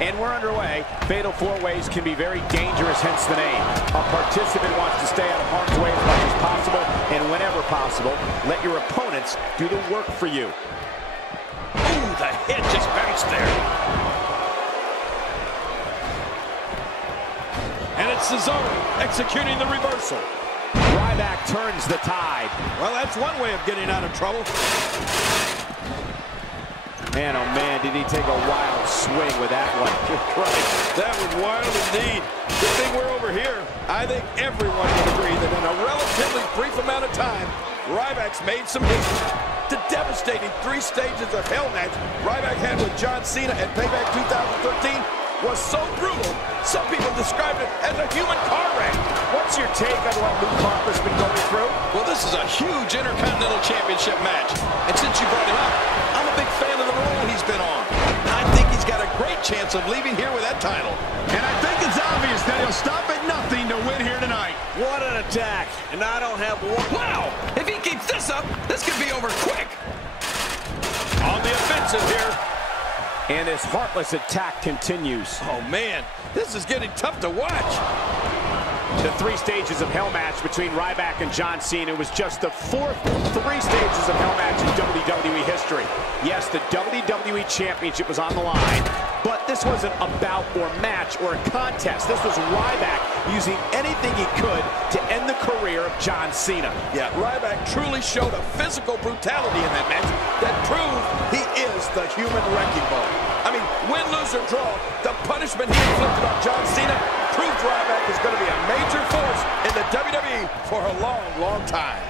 And we're underway. Fatal four-ways can be very dangerous, hence the name. A participant wants to stay out of harm's way as much as possible, and whenever possible, let your opponents do the work for you. Ooh, the head just bounced there. And it's Cesaro executing the reversal. Ryback turns the tide. Well, that's one way of getting out of trouble. Man, oh man, did he take a wild swing with that one. Right. That was wild indeed. Good thing we're over here. I think everyone would agree that in a relatively brief amount of time, Ryback's made some history. The devastating 3 stages of hell match Ryback had with John Cena at Payback 2013 was so brutal, some people described it as a human car wreck. What's your take on what Luke Harper's been going through? Well, this is a huge Intercontinental Championship match. And since you brought him up, I'm a big fan of the role he's been on. I think he's got a great chance of leaving here with that title. And I think it's obvious that he'll stop at nothing to win here tonight. What an attack. And I don't have one. Wow! If he keeps this up, this could be over quick. On the offensive here. And this heartless attack continues. Oh, man. This is getting tough to watch. The 3 stages of hell match between Ryback and John Cena was just the 4th 3 stages of hell match in WWE history. Yes, the WWE Championship was on the line, but this wasn't a bout or match or a contest. This was Ryback using anything he could to end the career of John Cena. Yeah, Ryback truly showed a physical brutality in that match that proved he is the human wrecking ball. I mean, win, lose, or draw, the punishment he inflicted on John Cena proved Ryback is going to be a major force in the WWE for a long, long time.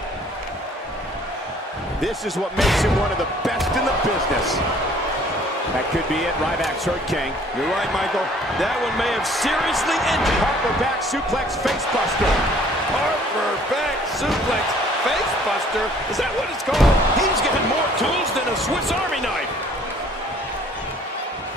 This is what makes him one of the best in the business. That could be it. Ryback's hurt, King. You're right, Michael. That one may have seriously injured. Harper back suplex facebuster. Harper back suplex facebuster. Is that what it's called? He's got more tools than a Swiss Army knife.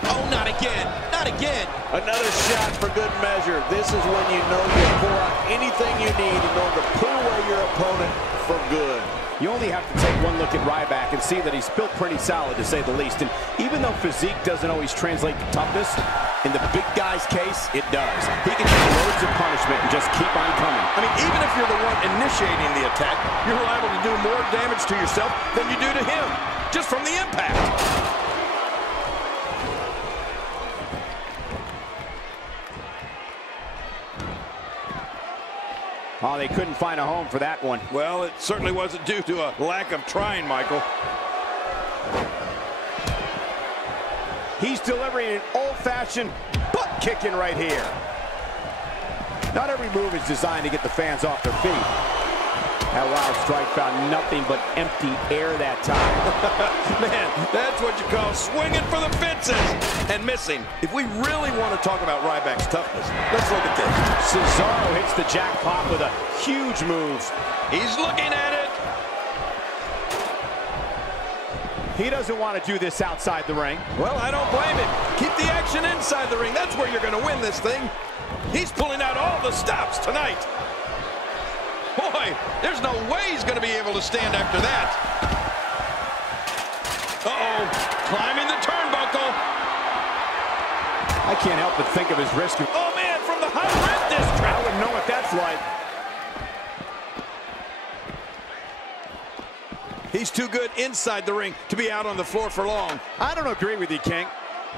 Oh, not again. Not again. Another shot for good measure. This is when you know you pour out anything you need in order to put away your opponent for good. You only have to take one look at Ryback and see that he's built pretty solid, to say the least. And even though physique doesn't always translate to toughness, in the big guy's case, it does. He can take loads of punishment and just keep on coming. I mean, even if you're the one initiating the attack, you're liable to do more damage to yourself than you do to him, just from the impact. Oh, they couldn't find a home for that one. Well, it certainly wasn't due to a lack of trying, Michael. He's delivering an old-fashioned butt kicking right here. Not every move is designed to get the fans off their feet. That wild strike found nothing but empty air that time. Man, that's what you call swinging for the fences and missing. If we really want to talk about Ryback's toughness, let's look at this. Cesaro hits the jackpot with a huge move. He's looking at it. He doesn't want to do this outside the ring. Well, I don't blame him. Keep the action inside. inside the ring. That's where you're going to win this thing. He's pulling out all the stops tonight. Boy, there's no way he's going to be able to stand after that. Uh-oh, climbing the turnbuckle. I can't help but think of his risk. Oh, man, from the high rib district. I wouldn't know what that's like. He's too good inside the ring to be out on the floor for long. I don't agree with you, King.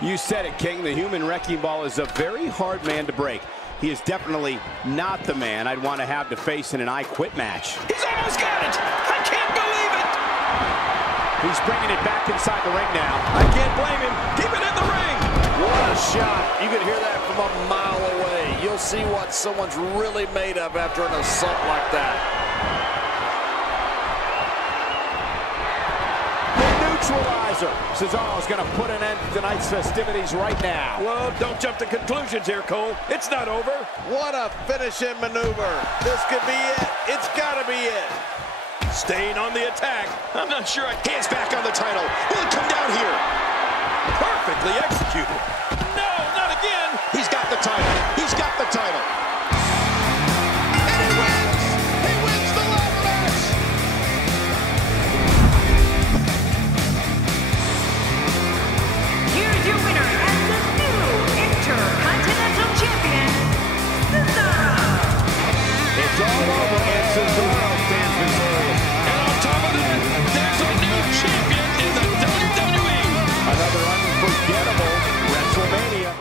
You said it, King. The human wrecking ball is a very hard man to break. He is definitely not the man I'd want to have to face in an I Quit match. He's almost got it. I can't believe it. He's bringing it back inside the ring now. I can't blame him. Keep it in the ring. What a shot. You can hear that from a mile away. You'll see what someone's really made of after an assault like that. Neutralizer. Cesaro's going to put an end to tonight's festivities right now. Well, don't jump to conclusions here, Cole. It's not over. What a finishing maneuver. This could be it. It's got to be it. Staying on the attack. I'm not sure Hands back on the title. Will it come down here? Perfectly executed. No, not again. He's got the title. He's got the title. And he wins! He wins the ladder match! Here's your winner and the new Intercontinental Champion, Cesaro. It's all over, and Cesaro stands victorious. And on top of that, there's a new champion in the WWE. Another unforgettable WrestleMania.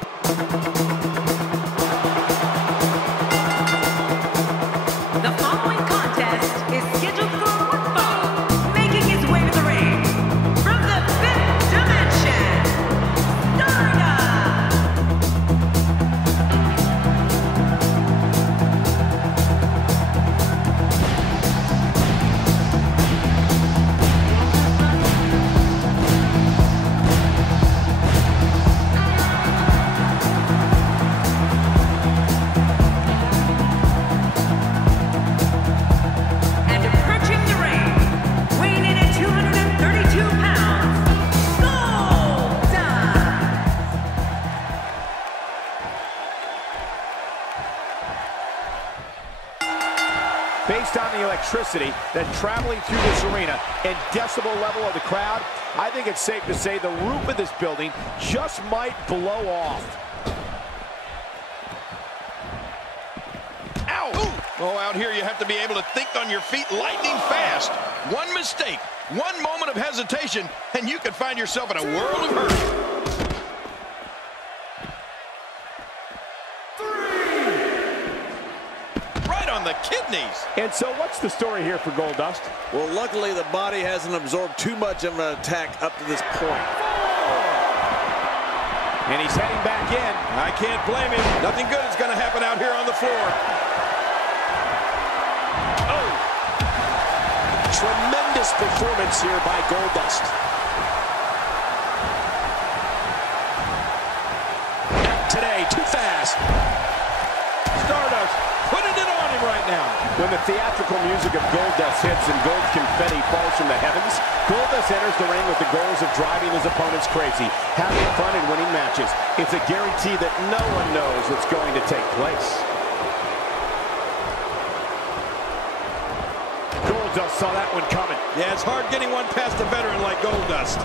The following contest is scheduled for one fall, making his way to the ring from the fifth dimension, Stardust. And approaching the ring, weighing in at 232 pounds, Goldust. Based on the electricity that's traveling through this arena and decibel level of the crowd, I think it's safe to say the roof of this building just might blow off. Ow! Oh, out here you have to be able to think on your feet lightning fast. One mistake, one moment of hesitation, and you could find yourself in a world of hurt. Right on the kidneys. And so what's the story here for Goldust? Well, luckily the body hasn't absorbed too much of an attack up to this point. And he's heading back in. I can't blame him. Nothing good is going to happen out here on the floor. Oh! Tremendous performance here by Goldust. Today, too fast. Stardust putting it on him right now. When the theatrical music of Goldust hits and gold confetti falls from the heavens, Goldust enters the ring with the goals of driving his opponents crazy, having fun and winning matches. It's a guarantee that no one knows what's going to take place. Goldust saw that one coming. Yeah, it's hard getting one past a veteran like Goldust.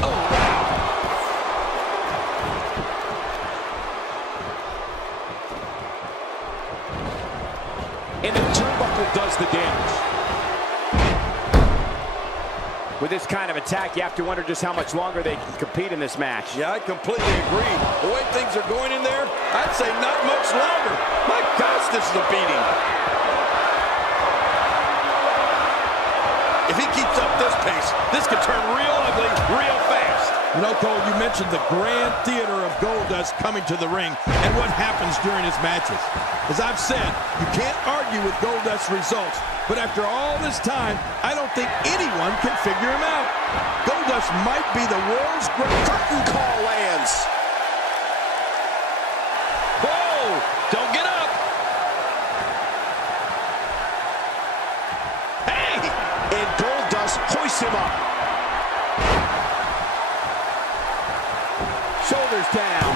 Oh, wow. And the turnbuckle does the damage. With this kind of attack, you have to wonder just how much longer they can compete in this match. Yeah, I completely agree. The way things are going in there, I'd say not much longer. My gosh, this is a beating. If he keeps up this pace, this could turn real ugly real fast. You know, Cole, you mentioned the grand theater of Goldust coming to the ring and what happens during his matches. As I've said, you can't argue with Goldust's results, but after all this time, I don't think anyone can figure him out. Goldust might be the world's greatest. Curtain call lands. Whoa! Don't get up! Hey! And Goldust hoists him up. Shoulders down.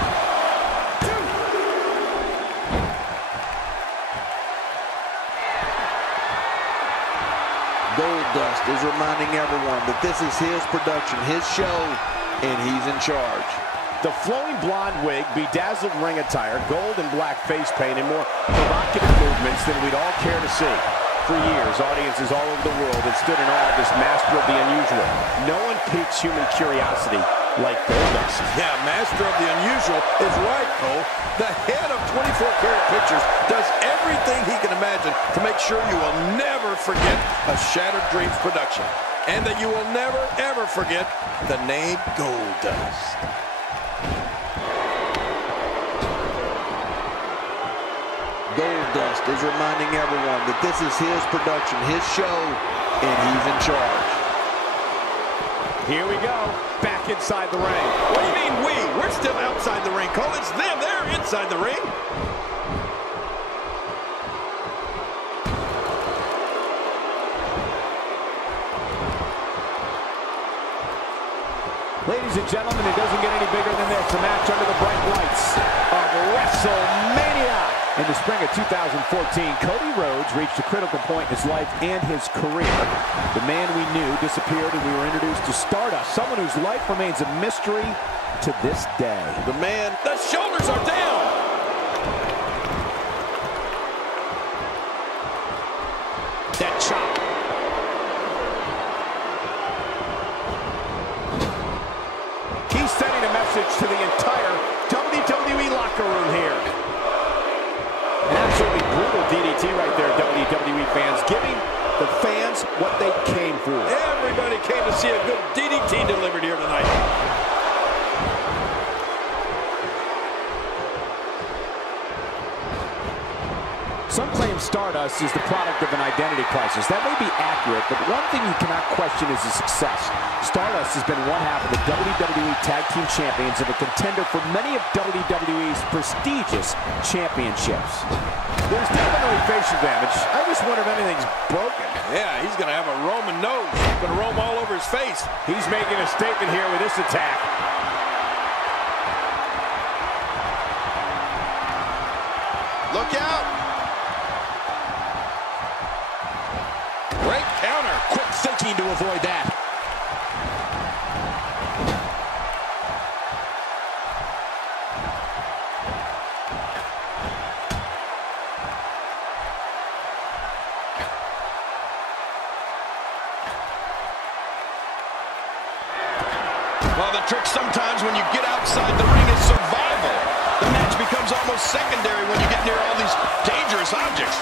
Goldust is reminding everyone that this is his production, his show, and he's in charge. The flowing blonde wig, bedazzled ring attire, gold and black face paint, and more provocative movements than we'd all care to see. For years, audiences all over the world have stood in awe of this master of the unusual. No one piques human curiosity like Goldust. Yeah, master of the unusual is right, Cole. The head of 24-karat pictures does everything he can imagine to make sure you will never forget a Shattered Dreams production. And that you will never, ever forget the name Goldust. Goldust is reminding everyone that this is his production, his show, and he's in charge. Here we go, back inside the ring. What do you mean we? We're still outside the ring, Cole. It's them. They're inside the ring. Ladies and gentlemen, it doesn't get any bigger than this. A match under the bright lights of WrestleMania. In the spring of 2014, Cody Rhodes reached a critical point in his life and his career. The man we knew disappeared, and we were introduced to Stardust, someone whose life remains a mystery to this day. The man, the shoulders are down. That chop. He's sending a message to the entire WWE locker room here. An absolutely brutal DDT right there, WWE fans, giving the fans what they came for. Everybody came to see a good DDT delivered here tonight. Some claim Stardust is the product of an identity crisis. That may be accurate, but one thing you cannot question is his success. Stardust has been one half of the WWE Tag Team Champions and a contender for many of WWE's prestigious championships. There's definitely facial damage. I just wonder if anything's broken. Yeah, he's going to have a Roman nose. He's going to roam all over his face. He's making a statement here with this attack. Look out! Great counter. Quick thinking to avoid that. Well, the trick sometimes when you get outside the ring is survival. The match becomes almost secondary when you get near all these dangerous objects.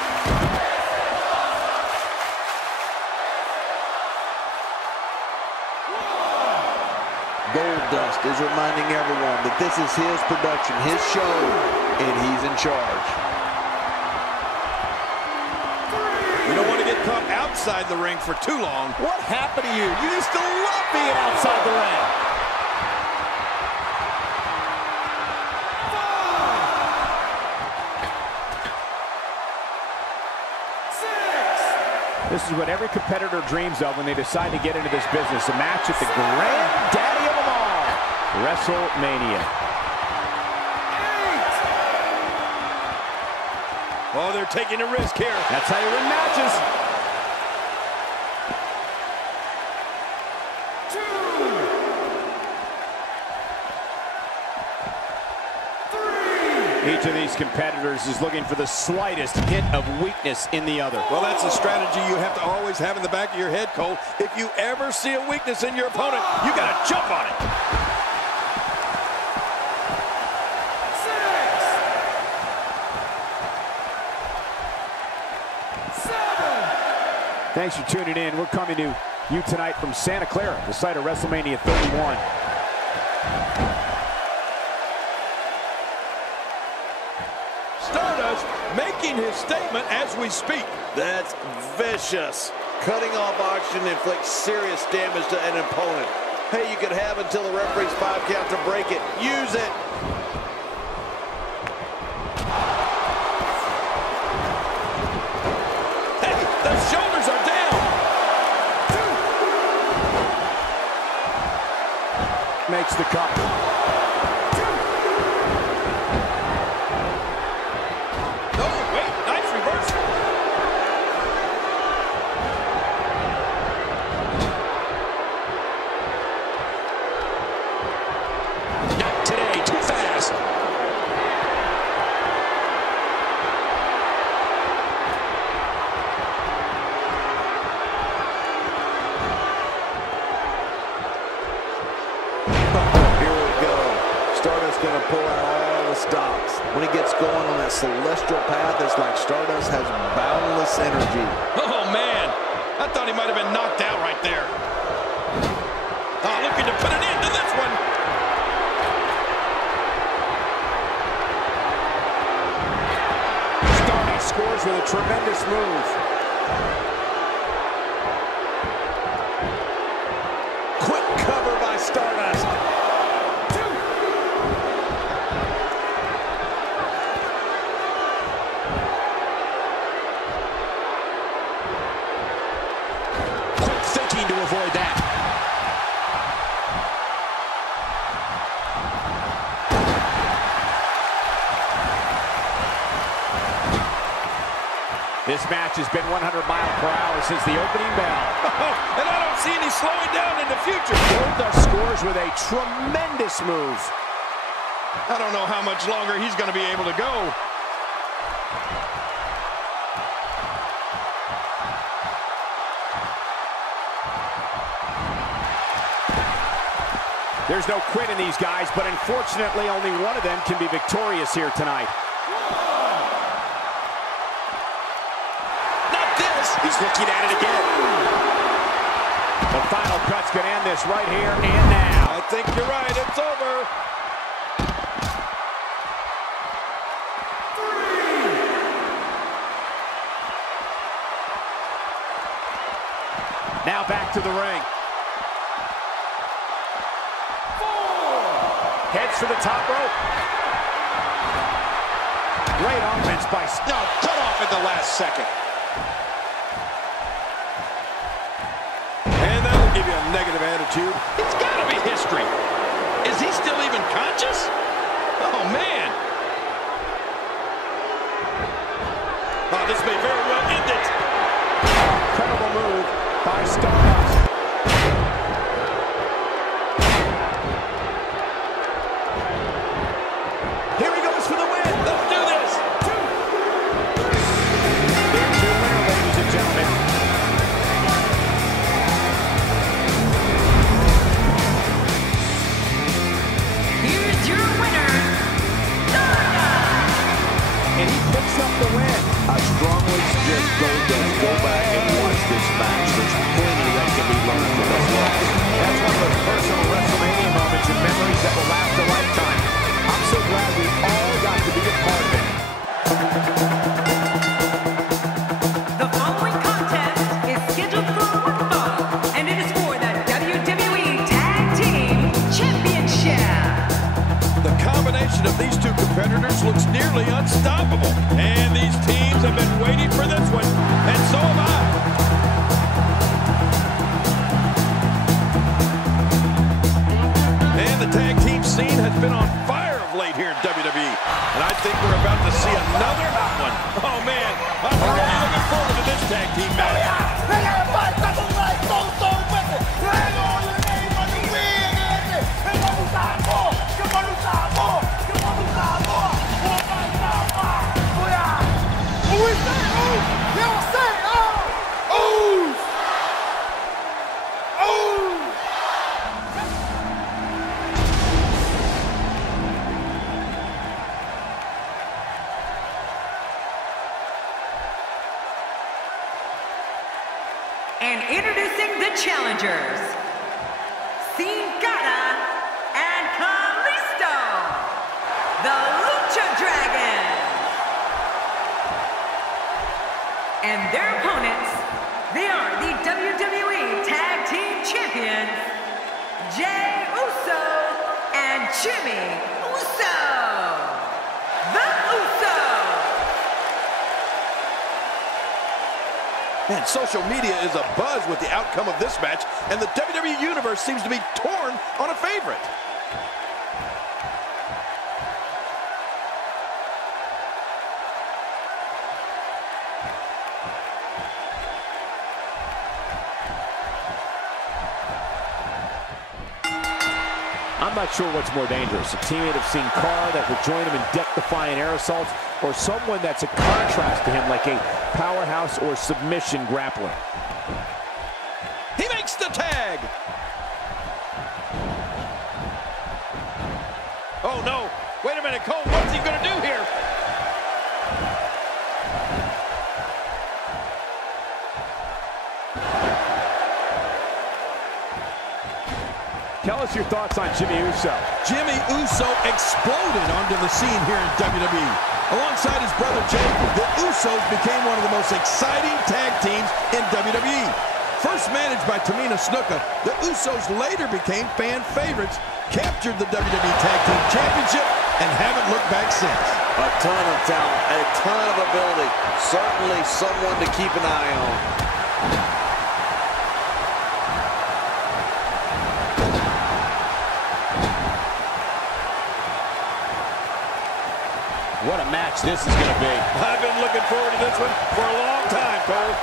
Goldust is reminding everyone that this is his production, his show, and he's in charge. You don't want to get caught outside the ring for too long. What happened to you? You used to love being outside the ring. This is what every competitor dreams of when they decide to get into this business. A match at the granddaddy of them all, WrestleMania. Oh, they're taking a risk here. That's how you win matches. Each of these competitors is looking for the slightest hint of weakness in the other. Well, that's a strategy you have to always have in the back of your head, Cole. If you ever see a weakness in your opponent, you got to jump on it. 6, 7. Thanks for tuning in. We're coming to you tonight from Santa Clara, the site of WrestleMania 31. Stardust making his statement as we speak. That's vicious. Cutting off oxygen inflicts serious damage to an opponent. Hey, you could have until the referee's 5 count to break it. Use it. Hey, the shoulders are down. Makes the cover. going to pull out all the stops. When he gets going on that celestial path, it's like Stardust has boundless energy. Oh, man. I thought he might have been knocked out right there. Oh, looking to put an end to this one. Stardust scores with a tremendous move. Quick cover by Stardust. Quick thinking to avoid that. This match has been 100 miles per hour since the opening bell. And I don't see any slowing down in the future. Goldust scores with a tremendous move. I don't know how much longer he's going to be able to go. There's no quit in these guys, but unfortunately only one of them can be victorious here tonight. He's looking at it again. The final cut's going to end this right here and now. I think you're right. It's over. 3. Now back to the ring. 4. Heads for the top rope. Great offense by... No, cut off at the last second. Give you a negative attitude. It's got to be history. Is he still even conscious? Oh, man. Oh, this may very well end it. Incredible move by Stardust. Here he goes for the win. Let's do this. 2. There's your winner, ladies and gentlemen. And he picks up the win. I strongly suggest Goldust go back and watch this match. There's plenty that can be learned from this loss. That's one of those personal WrestleMania moments and memories that will last a lifetime. I'm so glad we all got to be a part of it. The following contest is scheduled for one fall, and it is for the WWE Tag Team Championship. The combination of these two competitors looks nearly unstoppable. And these teams have been waiting for this one, and so have I. And the tag team scene has been on fire of late here in WWE. And I think we're about to see another hot one. Oh, man, I'm really looking forward to this tag team match. And introducing the challengers, Cingata and Kalisto, the Lucha Dragons. And their opponents, they are the WWE Tag Team Champions, Jey Uso and Jimmy Uso. The Usos. Man, social media is abuzz with the outcome of this match, and the WWE Universe seems to be torn on a favorite. I'm not sure what's more dangerous, a teammate of Sin Cara that will join him in death-defying air assaults, or someone that's a contrast to him like a powerhouse or submission grappler. He makes the tag. Oh, no. minute, Cole. What's he going to do here? Tell us your thoughts on Jimmy Uso. Jimmy Uso exploded onto the scene here in WWE. Alongside his brother Jay, the Usos became one of the most exciting tag teams in WWE. First managed by Tamina Snuka, the Usos later became fan favorites, captured the WWE Tag Team Championship, and haven't looked back since. A ton of talent, a ton of ability. Certainly someone to keep an eye on. What a match this is going to be. I've been looking forward to this one for a long time, Cole.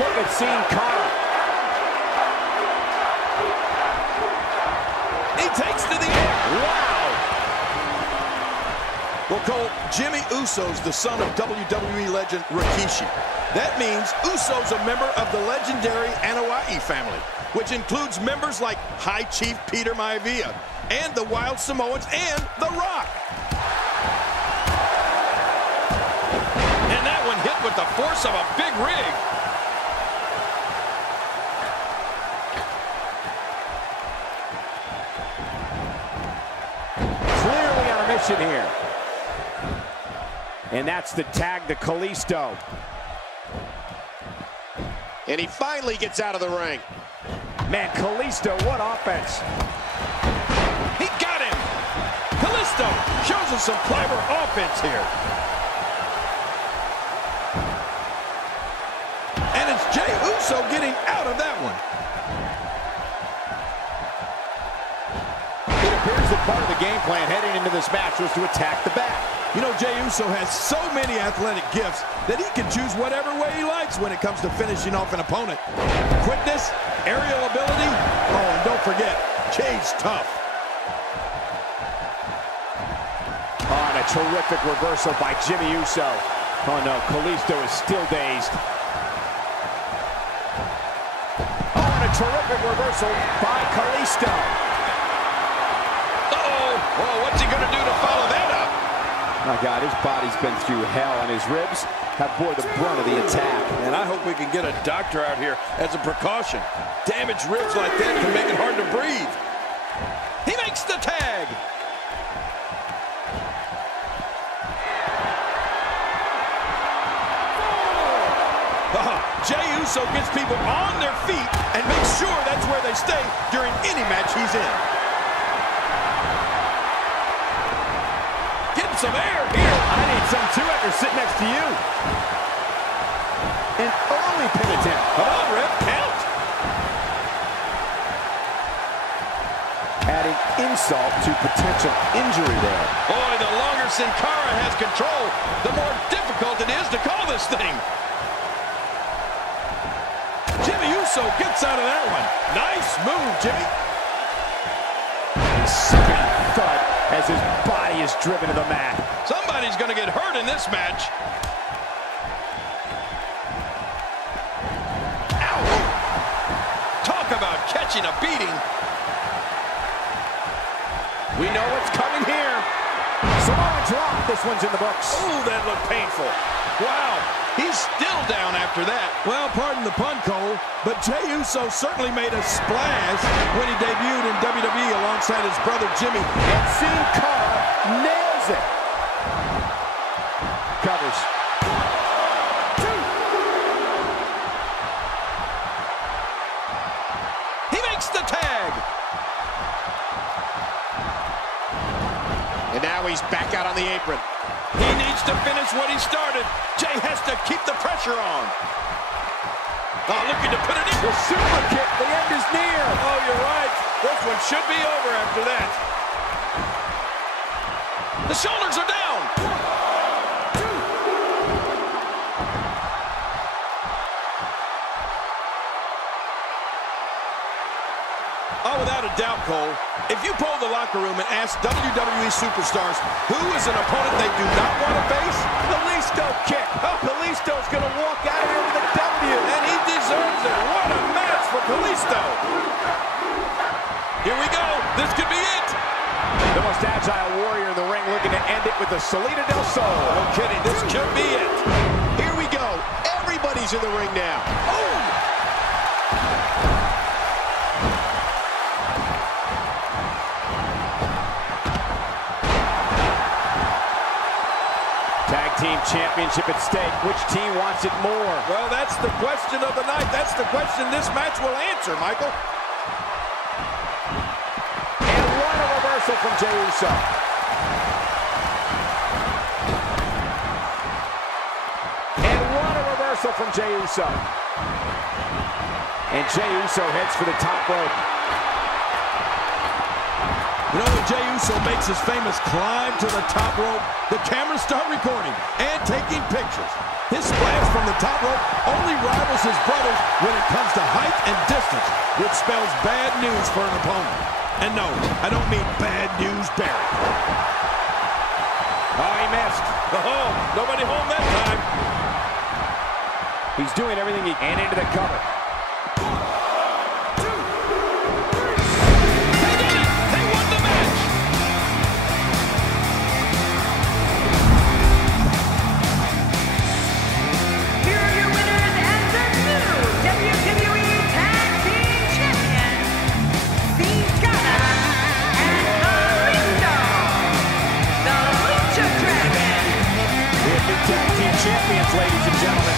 Look at Sin Cara. He takes to the air. Wow. Well, Cole, Jimmy Uso's the son of WWE legend Rikishi. That means Uso's a member of the legendary Anoa'i family, which includes members like High Chief Peter Maivia and the Wild Samoans and The Rock. And that one hit with the force of a big rig. Clearly on a mission here. And that's the tag to Kalisto. And he finally gets out of the ring. Man, Kalisto, what offense. He got him. Kalisto shows us some clever offense here. And it's Jey Uso getting out of that one. It appears that part of the game plan heading into this match was to attack the back. You know, Jey Uso has so many athletic gifts that he can choose whatever way he likes when it comes to finishing off an opponent. Quickness, aerial ability, oh, and don't forget, Jey's tough. Oh, and a terrific reversal by Jimmy Uso. Oh no, Kalisto is still dazed. Oh, and a terrific reversal by Kalisto. Uh-oh, well, what's he gonna do to follow that up? My God, his body's been through hell, and his ribs have bore the brunt of the attack. And I hope we can get a doctor out here as a precaution. Damaged ribs like that can make it hard to breathe. He makes the tag. Jey Uso gets people on their feet and makes sure that's where they stay during any match he's in. Getting some air here. I need some too after sitting next to you. An early pin attempt. Come on, Rip, count. Adding insult to potential injury there. Boy, the longer Sin Cara has control, the more difficult it is to call this thing. Jimmy Uso gets out of that one. Nice move, Jimmy. Sickening thud as his body is driven to the mat. Somebody's going to get hurt in this match. Ow! Talk about catching a beating. We know what's coming here. Samoa drop. This one's in the books. Oh, that looked painful. Wow, he's still down after that. Well, pardon the pun, Cole, but Jey Uso certainly made a splash when he debuted in WWE alongside his brother Jimmy. And Sin Cara nails it. Covers. He makes the tag. And now he's back out on the apron. He needs to finish what he started. Jey has to keep the pressure on. Oh, looking to put it in. The super kick. The end is near. Oh, you're right. This one should be over after that. The shoulders are down. 1, 2. Oh, without a doubt, Cole, if you poll the locker room and ask WWE superstars who is an opponent they do not want to face, Kalisto kick. Oh, Kalisto's going to walk out of here with a W. and he deserves it. What a match for Kalisto. Here we go. This could be it. The most most agile warrior in the ring, looking to end it with a Salida del Sol. No kidding, this could be it. Here we go. Everybody's in the ring now. Oh! Tag team championship at stake. Which team wants it more? Well, that's the question of the night. That's the question this match will answer, Michael. And what a reversal from Jey Uso. And what a reversal from Jey Uso. And Jey Uso heads for the top rope. You know, when Jey Uso makes his famous climb to the top rope, the cameras start recording and taking pictures. His splash from the top rope only rivals his brothers when it comes to height and distance, which spells bad news for an opponent. And no, I don't mean bad news Barry. Oh, he missed. Oh, nobody home that time. He's doing everything he can into the cover. Champions, ladies and gentlemen.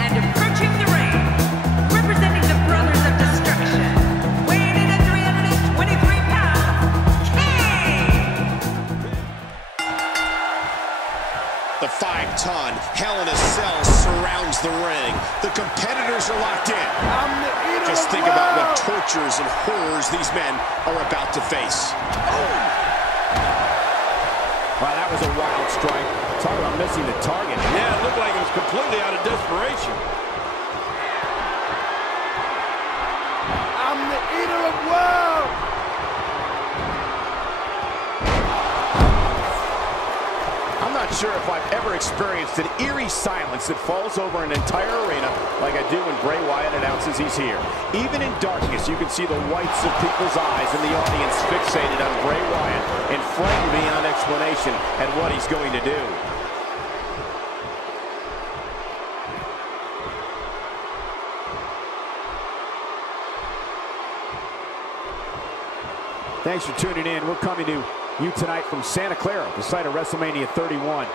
And approaching the ring, representing the Brothers of Destruction, weighing in at 323 pounds, The 5-ton Hell in a Cell surrounds the ring. The competitors are locked in. Just think about what tortures and horrors these men are about to face. Wow, that was a wild strike. Talk about missing the target. Yeah, it looked like it was completely out of desperation. I'm the eater of worlds. I'm not sure if I've ever experienced an eerie silence that falls over an entire arena like I do when Bray Wyatt announces he's here. Even in darkness, you can see the whites of people's eyes and the audience fixated on Bray Wyatt and frightened beyond explanation at what he's going to do. Thanks for tuning in. We're coming to you tonight from Santa Clara, the site of WrestleMania 31.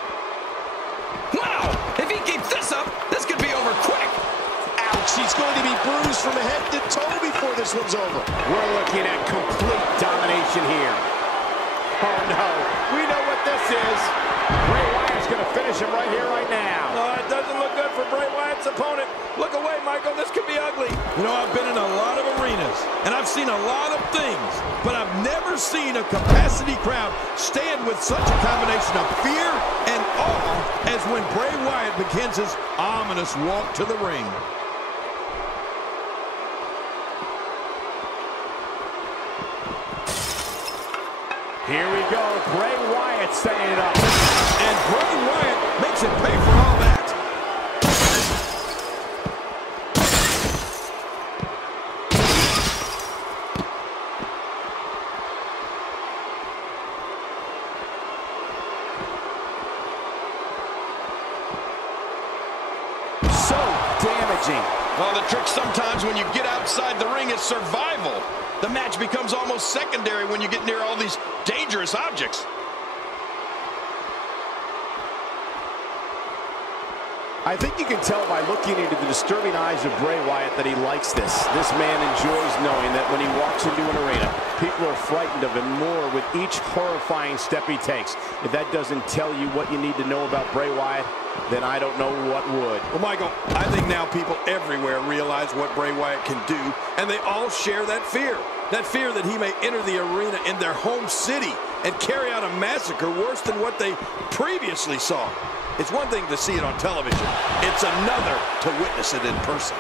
Wow! If he keeps this up, this could be over quick. Ouch, he's going to be bruised from head to toe before this one's over. We're looking at complete domination here. Oh no, we know what this is. Bray Wyatt's going to finish him right here, right now. Oh, it doesn't look good for Bray Wyatt's opponent. Look away, Michael. This could be ugly. You know, I've been in a lot of arenas, and I've seen a lot of things, but I've never seen a capacity crowd stand with such a combination of fear and awe as when Bray Wyatt begins his ominous walk to the ring. Here we go, Bray Wyatt setting it up. And Bray Wyatt makes it pay for all that. So damaging. Well, the trick sometimes when you get outside the ring is survival. The match becomes almost secondary when you get near all these dangerous objects. I think you can tell by looking into the disturbing eyes of Bray Wyatt that he likes this. This man enjoys knowing that when he walks into an arena, people are frightened of him more with each horrifying step he takes. If that doesn't tell you what you need to know about Bray Wyatt, then I don't know what would. Well, Michael, I think now people everywhere realize what Bray Wyatt can do, and they all share that fear. That fear that he may enter the arena in their home city and carry out a massacre worse than what they previously saw. It's one thing to see it on television. It's another to witness it in person.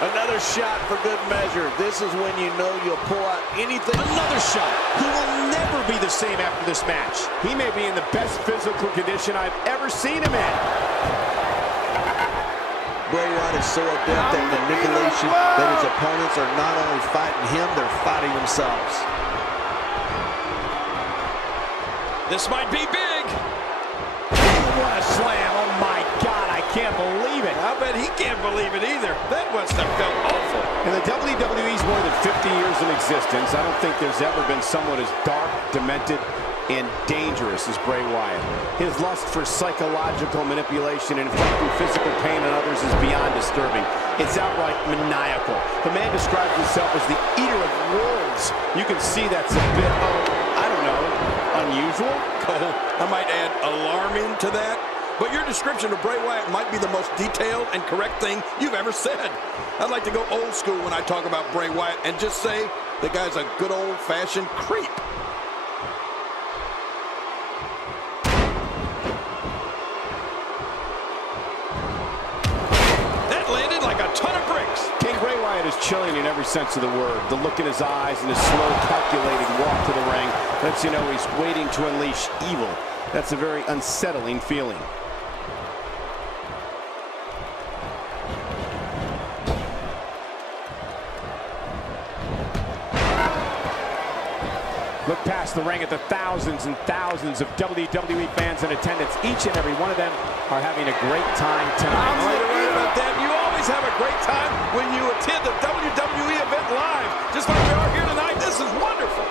Another shot for good measure. This is when you know you'll pull out anything. Another shot. He will never be the same after this match. He may be in the best physical condition I've ever seen him in. Bray Wyatt is so adept at manipulation that his opponents are not only fighting him, they're fighting themselves. This might be big. What a slam. Oh, my God. I can't believe it. I bet he can't believe it either. That must have felt awful. In the WWE's more than 50 years of existence, I don't think there's ever been someone as dark, demented, and dangerous as Bray Wyatt. His lust for psychological manipulation and inflicting physical pain on others is beyond disturbing. It's outright maniacal. The man describes himself as the eater of worlds. You can see that's a bit of, I don't know, unusual? Cole, I might add alarming to that. But your description of Bray Wyatt might be the most detailed and correct thing you've ever said. I'd like to go old school when I talk about Bray Wyatt and just say the guy's a good old-fashioned creep. That landed like a ton of bricks. King Bray Wyatt is chilling in every sense of the word. The look in his eyes and his slow, calculated walk to the ring lets you know he's waiting to unleash evil. That's a very unsettling feeling. Look past the ring at the thousands and thousands of WWE fans in attendance. Each and every one of them are having a great time tonight. Oh, you're right about that. You always have a great time when you attend a WWE event live. Just like we are here tonight. This is wonderful.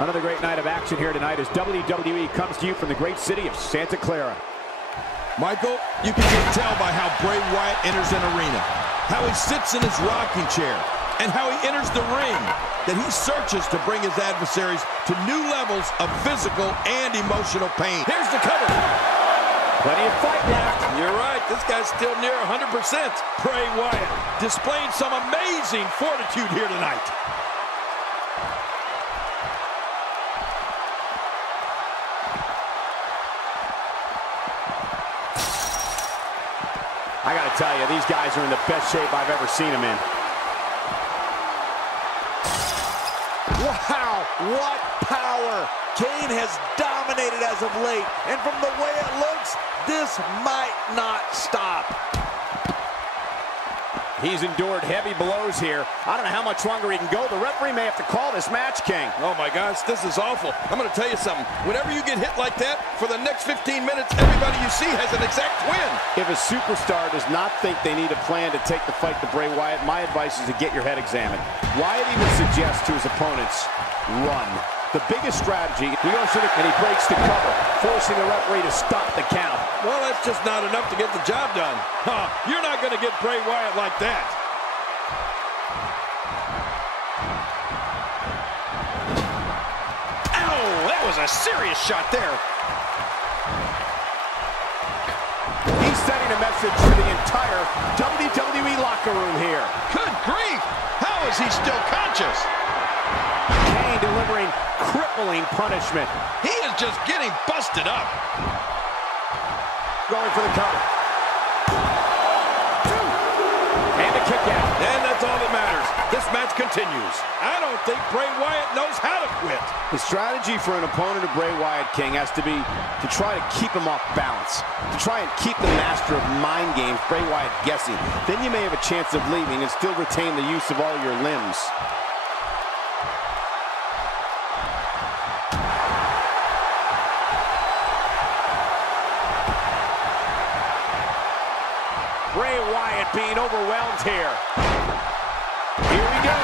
Another great night of action here tonight as WWE comes to you from the great city of Santa Clara. Michael, you can just tell by how Bray Wyatt enters an arena, how he sits in his rocking chair, and how he enters the ring, that he searches to bring his adversaries to new levels of physical and emotional pain. Here's the cover. Plenty of fight left. You're right. This guy's still near 100%. Bray Wyatt displaying some amazing fortitude here tonight. I gotta tell you, these guys are in the best shape I've ever seen them in. Wow, what power! Kane has dominated as of late, and from the way it looks, this might not stop. He's endured heavy blows here. I don't know how much longer he can go. The referee may have to call this match, King. Oh, my gosh, this is awful. I'm going to tell you something. Whenever you get hit like that, for the next 15 minutes, everybody you see has an exact win. If a superstar does not think they need a plan to take the fight to Bray Wyatt, my advice is to get your head examined. Wyatt even suggests to his opponents, run. The biggest strategy, he goes to and he breaks the cover, forcing the referee to stop the count. Well, that's just not enough to get the job done. You're not going to get Bray Wyatt like that. Ow! That was a serious shot there. He's sending a message to the entire WWE locker room here. Good grief! How is he still conscious? Kane delivering crippling punishment. He is just getting busted up. Going for the cover. And the kick out. And that's all that matters. This match continues. I don't think Bray Wyatt knows how to quit. The strategy for an opponent of Bray Wyatt, King, has to be to try to keep him off balance, to try and keep the master of mind games, Bray Wyatt, guessing. Then you may have a chance of leaving and still retain the use of all your limbs. Bray Wyatt being overwhelmed here. Here we go.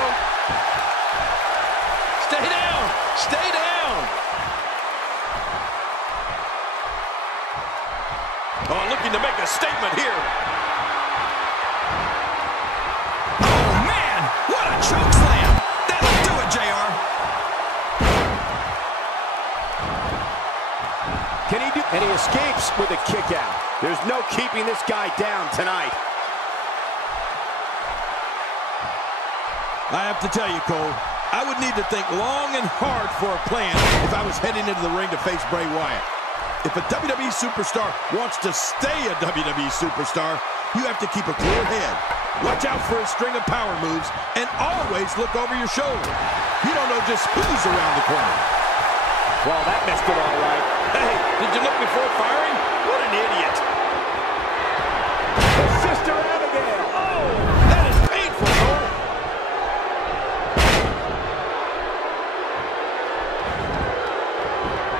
Stay down! Stay down! Oh, looking to make a statement here. Oh, man! What a choke slam! That'll do it, JR. Can he do? And he escapes with a kick out. There's no keeping this guy down tonight. I have to tell you, Cole, I would need to think long and hard for a plan if I was heading into the ring to face Bray Wyatt. If a WWE superstar wants to stay a WWE superstar, you have to keep a clear head. Watch out for a string of power moves, and always look over your shoulder. You don't know just who's around the corner. Well, that missed it all right. Hey, did you look before firing? What an idiot. The Sister Abigail. Oh, that is painful, Cole.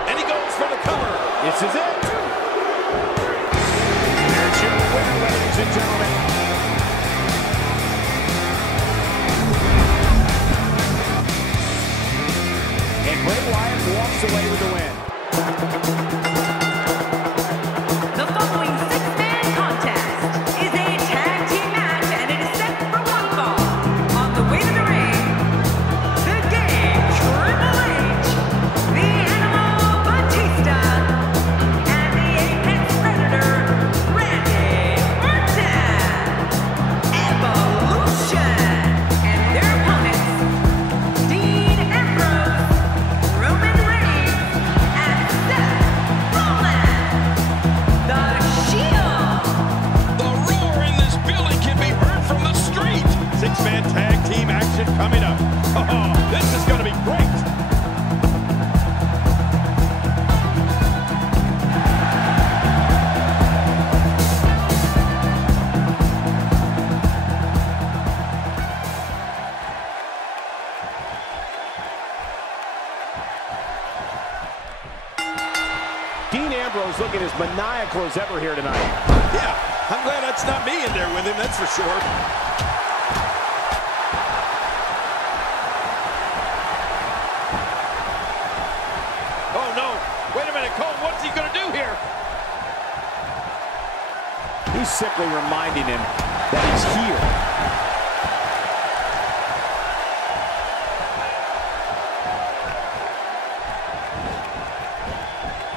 And he goes for the cover. This is it. There's your winner, ladies and gentlemen. And Bray Wyatt walks away with the win. The following six-man contest is a tag team match, and it is set for one fall. On the way to the ring, the Game Triple H, the Animal Batista, and the Apex Predator, Randy Orton. Evolution. And their opponents, Dean Ambrose, Roman Reigns, and Seth Rollins. The Shield. The roar in this building can be heard from the street. Six-man tag team action coming up. Oh, this is going to be great. Dean Ambrose looking as maniacal as ever here tonight. Yeah, I'm glad that's not me in there with him, that's for sure. Oh, no. Wait a minute, Cole, what's he going to do here? He's simply reminding him that he's here.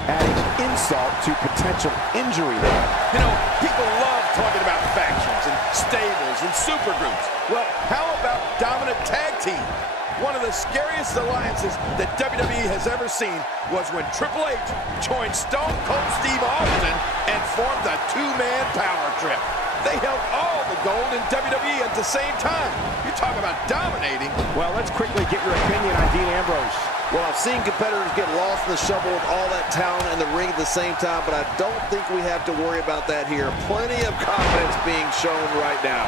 Adding insult to potential injury there. You know, people love talking about factions and stables and supergroups. Well, how about dominant tag team? One of the scariest alliances that WWE has ever seen was when Triple H joined Stone Cold Steve Austin and formed the two-man power trip. They held all the gold in WWE at the same time. You talk about dominating. Well, let's quickly get your opinion on Dean Ambrose. Well, I've seen competitors get lost in the shuffle with all that talent in the ring at the same time, but I don't think we have to worry about that here. Plenty of confidence being shown right now.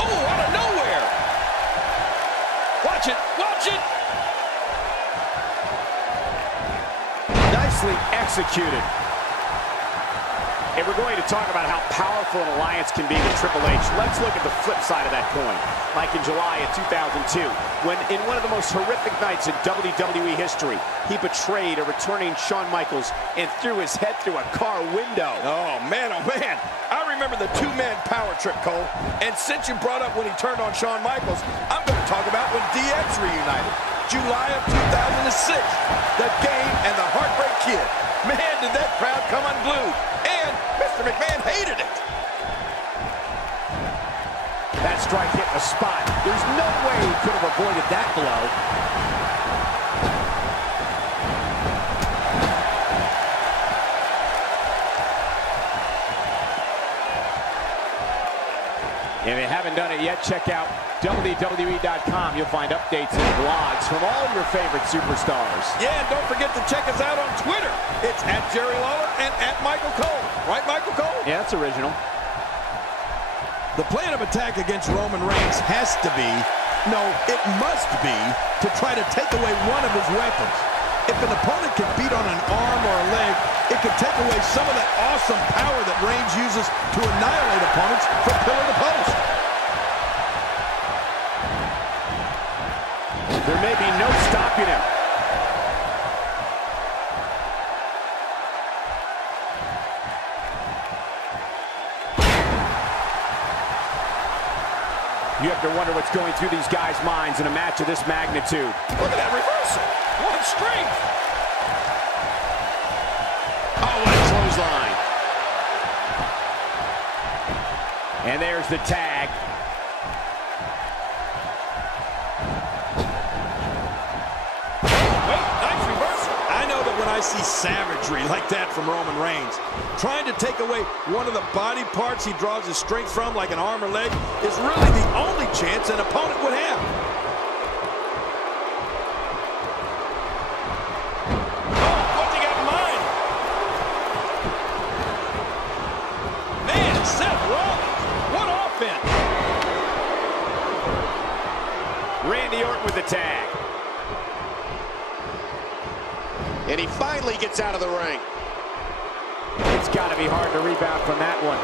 Oh, out of nowhere! Watch it! Watch it! Nicely executed. And we're going to talk about how powerful an alliance can be with Triple H. Let's look at the flip side of that coin. Like in July of 2002, when in one of the most horrific nights in WWE history, he betrayed a returning Shawn Michaels and threw his head through a car window. Oh, man, I remember the two-man power trip, Cole. And since you brought up when he turned on Shawn Michaels, I'm going to talk about when DX reunited. July of 2006, the Game and the Heartbreak Kid. Man, did that crowd come unglued. And Mr. McMahon hated it. That strike hit the spot. There's no way he could have avoided that blow. If you haven't done it yet, check out WWE.com. You'll find updates and blogs from all your favorite superstars. Yeah, and don't forget to check us out on Twitter. It's @JerryLawler and @Michael Cole. Right, Michael Cole? Yeah, that's original. The plan of attack against Roman Reigns has to be, no, it must be, to try to take away one of his weapons. If an opponent can beat on an arm or a leg, it can take away some of that awesome power that Reigns uses to annihilate opponents from pillar to post. There may be no stopping him. You have to wonder what's going through these guys' minds in a match of this magnitude. Look at that reversal. What strength. Oh, what a clothesline. And there's the tag. Wait, nice reversal. I know that when I see savagery like that from Roman Reigns, trying to take away one of the body parts he draws his strength from, like an arm or leg, is really the only chance an opponent would have. Oh, what's he got in mind? Man, Seth Rollins, what offense! Randy Orton with the tag. And he finally gets out of the ring. It's got to be hard to rebound from that one.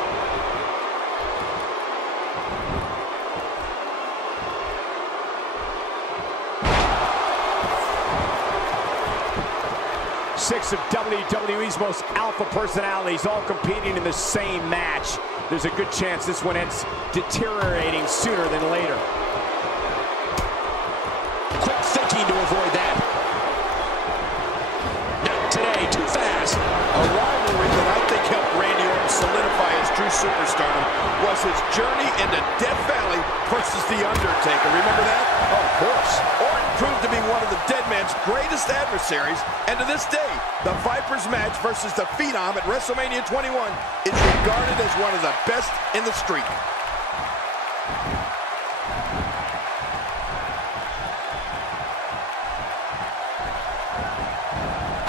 Six of WWE's most alpha personalities all competing in the same match. There's a good chance this one ends deteriorating sooner than later. Quick thinking to avoid that. Not today, too fast. A rivalry that I think helped Randy Orton solidify his true superstardom was his journey into Death Valley versus The Undertaker. Remember that? Oh, of course. Orton proved to be one of the Dead Man's greatest adversaries, and to this day, the Viper's match versus the Phenom at WrestleMania 21 is regarded as one of the best in the streak.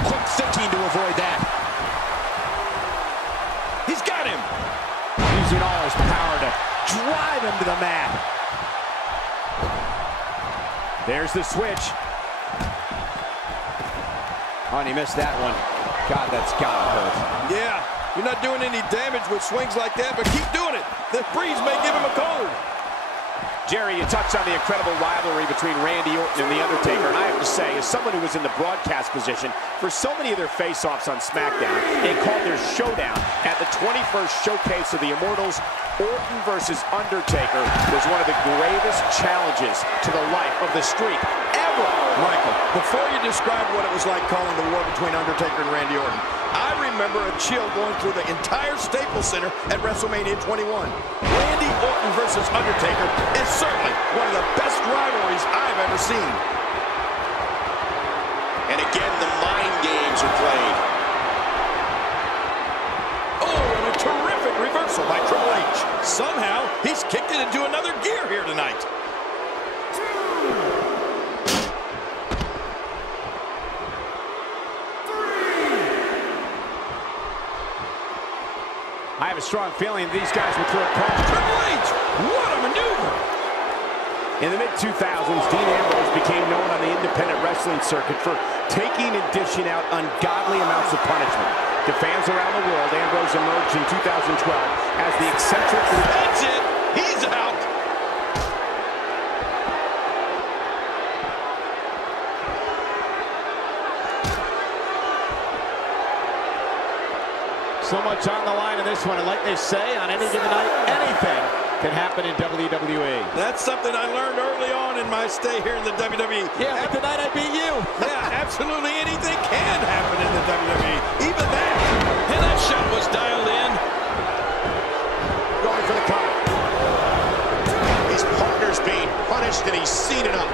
Quick thinking to avoid that. He's got him. Using all his power to drive him to the mat. There's the switch. Oh, and he missed that one. God, that's gotta hurt. Yeah, you're not doing any damage with swings like that, but keep doing it. The breeze may give him a cold. Jerry, you touched on the incredible rivalry between Randy Orton and The Undertaker, and I have to say, as someone who was in the broadcast position for so many of their face-offs on SmackDown, they called their showdown at the 21st Showcase of the Immortals, Orton versus Undertaker was one of the gravest challenges to the life of the streak ever. Michael, before you describe what it was like calling the war between Undertaker and Randy Orton, I remember a chill going through the entire Staples Center at WrestleMania 21. Randy Orton versus Undertaker is certainly one of the best rivalries I've ever seen. And again, the mind games are played. Oh, and a terrific reversal by Triple H. Somehow, he's kicked it into another gear here tonight. I have a strong feeling these guys will throw a punch. Triple H, what a maneuver! In the mid-2000s, Dean Ambrose became known on the independent wrestling circuit for taking and dishing out ungodly amounts of punishment. To fans around the world, Ambrose emerged in 2012 as the eccentric... That's it! He's out! So much on the line in this one, and like they say, on any given night, anything can happen in WWE. That's something I learned early on in my stay here in the WWE. Yeah, like the night I beat you. Yeah, absolutely anything can happen in the WWE. Even that. And that shot was dialed in. Going for the cover. His partner's being punished, and he's seen enough.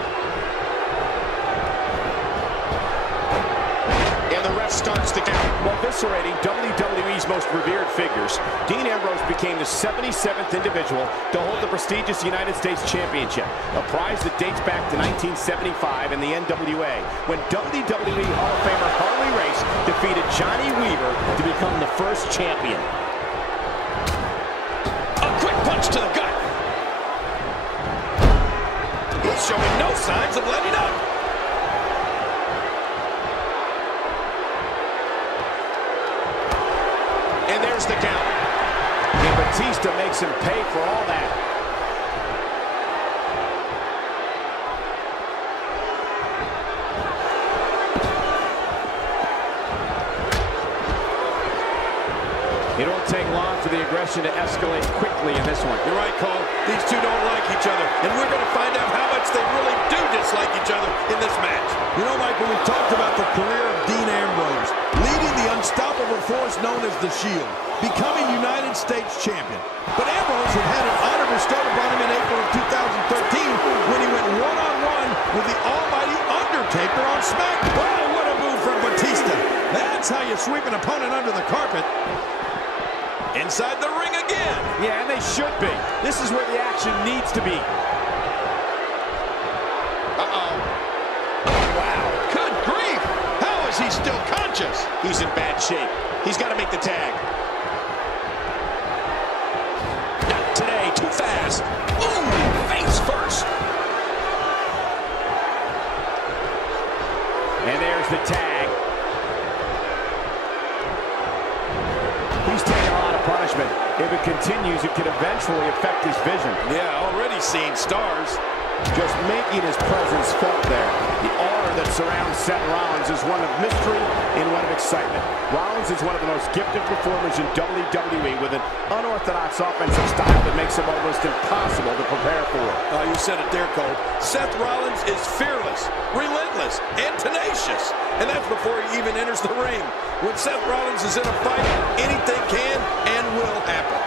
And the ref starts the count. While eviscerating WWE's most revered figures, Dean Ambrose became the 77th individual to hold the prestigious United States Championship, a prize that dates back to 1975 in the NWA, when WWE Hall of Famer Harley Race defeated Johnny Weaver to become the first champion. A quick punch to the gut. He's showing no signs of letting up. And there's the count. And Batista makes him pay for all that. It won't take long for the aggression to escalate quickly in this one. You're right, Cole. These two don't like each other, and we're going to find out how much they really do dislike each other in this match. You know, Michael, we talked about the career of Dean Ambrose, leading the unstoppable force known as the Shield, becoming United States champion. But Ambrose Rollins had had an honor bestowed upon him in April of 2013 when he went one-on-one with the almighty Undertaker on SmackDown. Wow, what a move from Batista. That's how you sweep an opponent under the carpet. Inside the ring again. Yeah, and they should be. This is where the action needs to be. Uh-oh. Oh, wow. Good grief. How is he still conscious? He's in bad shape. He's got to make the tag. Not today. Too fast. Ooh, face first. And there's the tag. He's taking a lot of punishment. If it continues, it could eventually affect his vision. Yeah, already seeing stars. Just making his presence felt there. The aura that surrounds Seth Rollins is one of mystery and one of excitement. Rollins is one of the most gifted performers in WWE with an unorthodox offensive style that makes him almost impossible to prepare for. Oh, you said it there, Cole. Seth Rollins is fearless, relentless, and tenacious. And that's before he even enters the ring. When Seth Rollins is in a fight, anything can and will happen.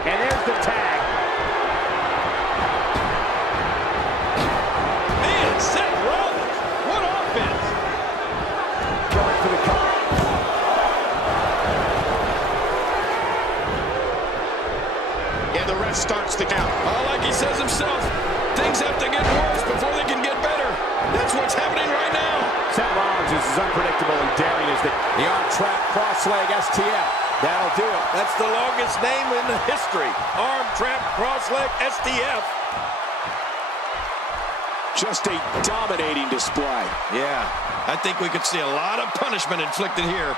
And there's the tag. Man, Seth Rollins, what offense! Going for the cover. And the ref starts the count. Like he says himself, things have to get worse before they can get better. That's what's happening right now. Seth Rollins is as unpredictable and daring as the arm trap cross-leg STF. That'll do it. That's the longest name in the history. Arm trap cross-leg STF. Just a dominating display. Yeah, I think we could see a lot of punishment inflicted here.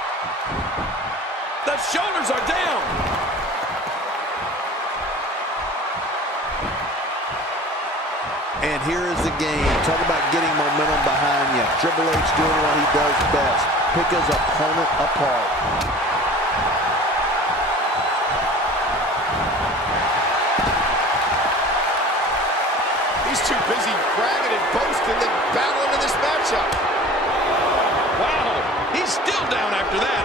The shoulders are down. And here is the game. Talk about getting momentum behind you. Triple H doing what he does best. Pick his opponent apart. He's too busy bragging and boasting than battling in this matchup. Wow, he's still down after that.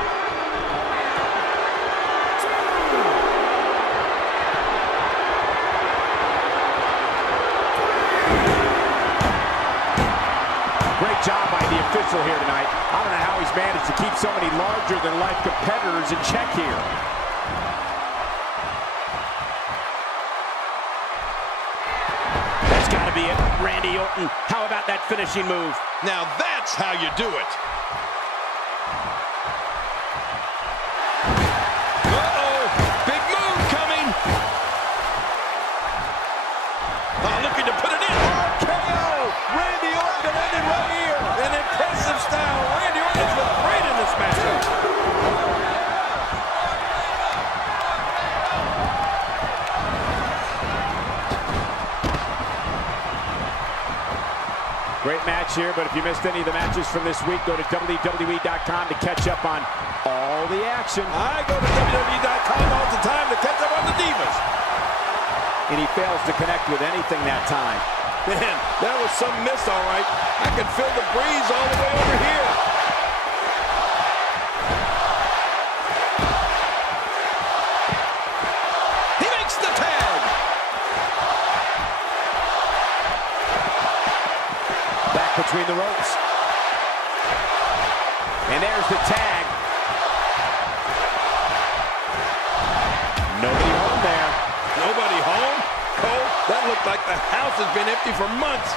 Great job by the official here tonight. I don't know how he's managed to keep so many larger-than-life competitors in check here. That's got to be it. Randy Orton, how about that finishing move? Now that's how you do it. Uh-oh, big move coming. Oh, looking to put it in. RKO! Randy Orton ended right here. An impressive style. Randy Orton's looked great in this matchup. Great match here, but if you missed any of the matches from this week, go to WWE.com to catch up on all the action. I go to WWE.com all the time to catch up on the Divas. And he fails to connect with anything that time. Man, that was some miss, all right. I can feel the breeze all the way over here. He makes the tag. Back between the ropes. And there's the tag. Nobody home there. Nobody home? Cole, that looked like the house has been empty for months.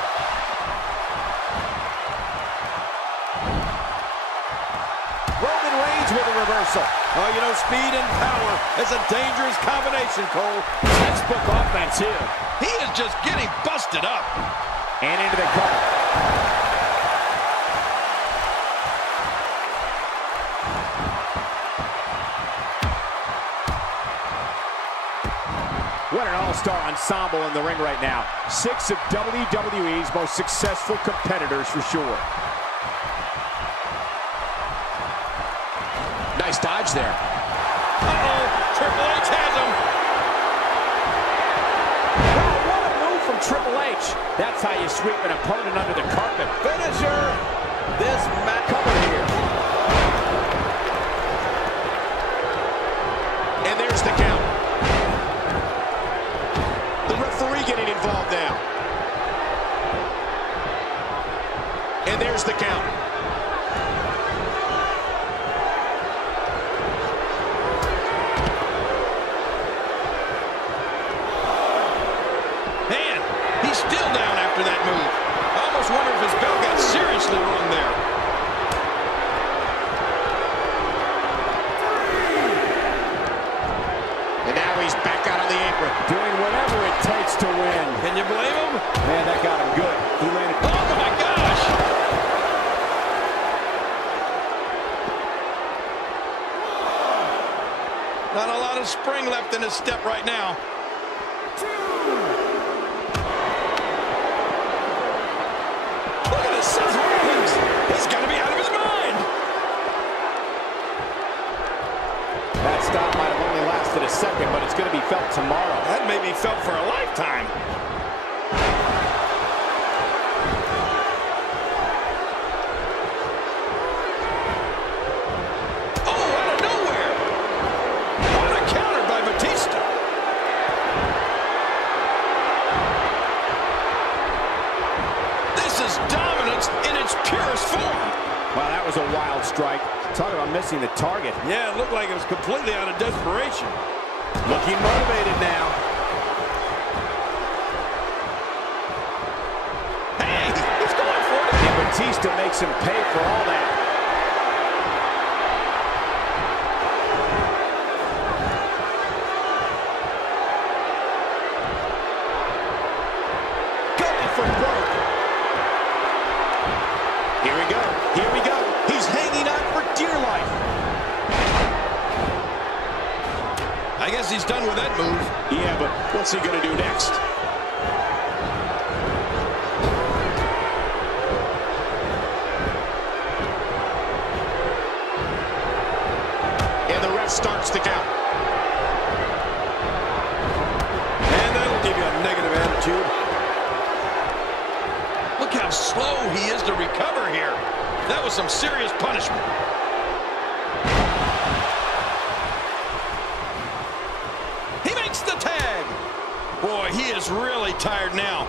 Roman Reigns with a reversal. Oh, you know, speed and power is a dangerous combination, Cole. Textbook offense here. He is just getting busted up. And into the cover. What an all-star ensemble in the ring right now. 6 of WWE's most successful competitors for sure. Nice dodge there. Uh-oh, Triple H has him. Wow, what a move from Triple H. That's how you sweep an opponent under the carpet. Finisher. This match Cover here. Can you blame him? Man, that got him good. He landed. Oh, my gosh! Not a lot of spring left in his step right now. Look at this, Seth Rollins. He's got to be out of his mind. That stop might have only lasted a second, but it's going to be felt tomorrow. That may be felt for a lifetime. A wild strike. Talk about missing the target. Yeah, it looked like it was completely out of desperation. Looking motivated now. Hey, he's going for it. And Batista makes him pay for all that. Going for broke. Here we go. Here we go. He's hanging on for dear life. I guess he's done with that move. Yeah, but what's he going to do next? And the ref starts the count. And that'll give you a negative attitude. Look how slow he is to recover here. That was some serious punishment. He makes the tag. Boy, he is really tired now.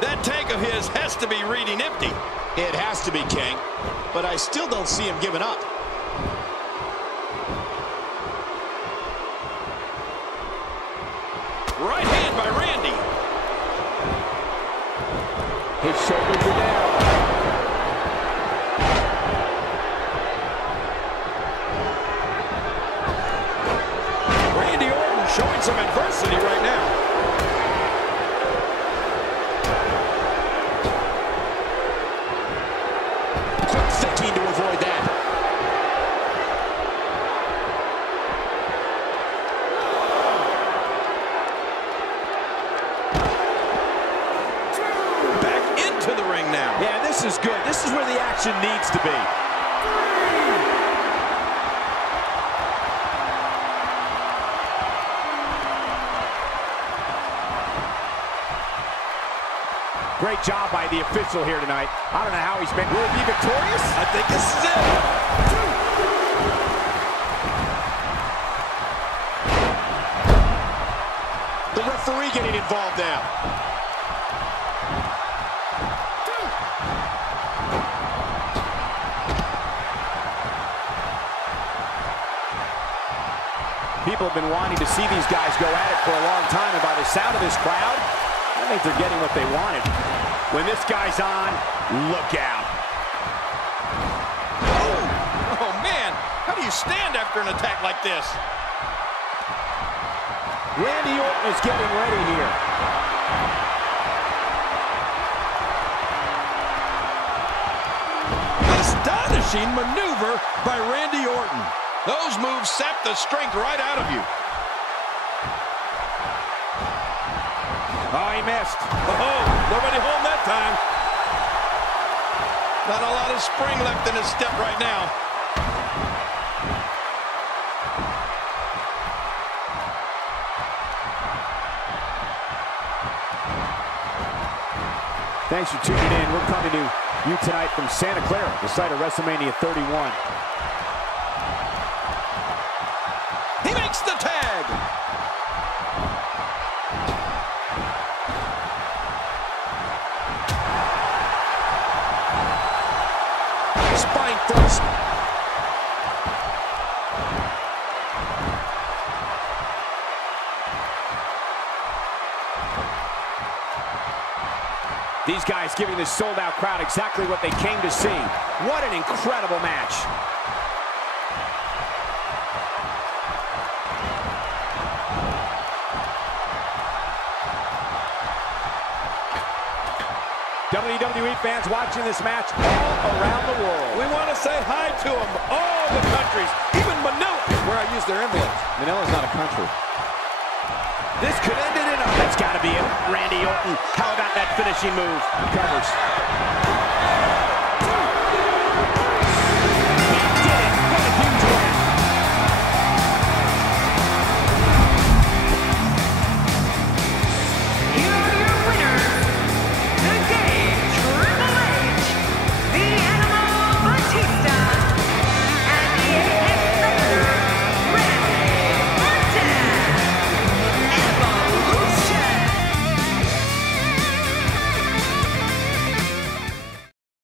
That tank of his has to be reading empty. It has to be, King, but I still don't see him giving up. Right hand by Randy. His shoulders are down. Showing some adversity right now. Quick thinking to avoid that. Back into the ring now. Yeah, this is good. This is where the action needs to be. Great job by the official here tonight. I don't know how he's been. Will he be victorious? I think this is it. The referee getting involved now. People have been wanting to see these guys go at it for a long time, and by the sound of this crowd, I think they're getting what they wanted. When this guy's on, look out. Oh, man. How do you stand after an attack like this? Randy Orton is getting ready here. Astonishing maneuver by Randy Orton. Those moves sap the strength right out of you. Oh, he missed. Oh, nobody home that time. Not a lot of spring left in his step right now. Thanks for tuning in. We're coming to you tonight from Santa Clara, the site of WrestleMania 31. He makes the tag. Spine first. These guys giving this sold-out crowd exactly what they came to see. What an incredible match. WWE fans watching this match all around the world. We want to say hi to them, all the countries, even Manila, where I use their emblems. Manila's not a country. This could end it in a... That's got to be it. Randy Orton. How about that finishing move? Covers.